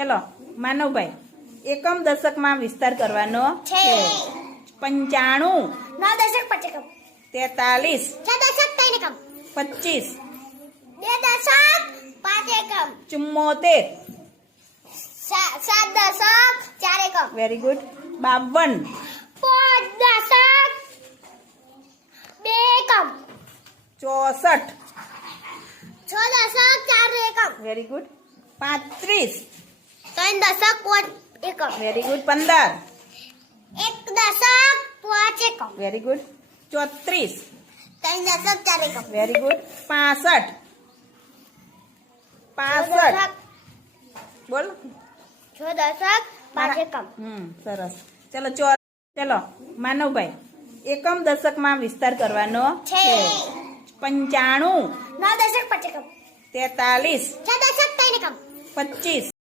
ચલો માનવભાઈ એકમ દશકમાં વિસ્તાર કરવાનો છે 95 9 દશક 5 એકમ 43 6 દશક 3 એકમ 25 2 દશક 5 એકમ 74 7 દશક 4 એકમ વેરી ગુડ 52 5 દશક 2 એકમ 64 6 દશક 4 એકમ વેરી ગુડ 35 3 દશક 5 એકમ વેરી ગુડ 15 1 દશક 5 એકમ વેરી ગુડ 34 3 દશક 4 એકમ વેરી ગુડ 65 65 બોલ 6 દશક 5 એકમ સરસ ચલો માનવભાઈ એકમ દશકમાં વિસ્તાર કરવાનો છે 95 9 દશક 5 એકમ 43 6 દશક 3 એકમ 25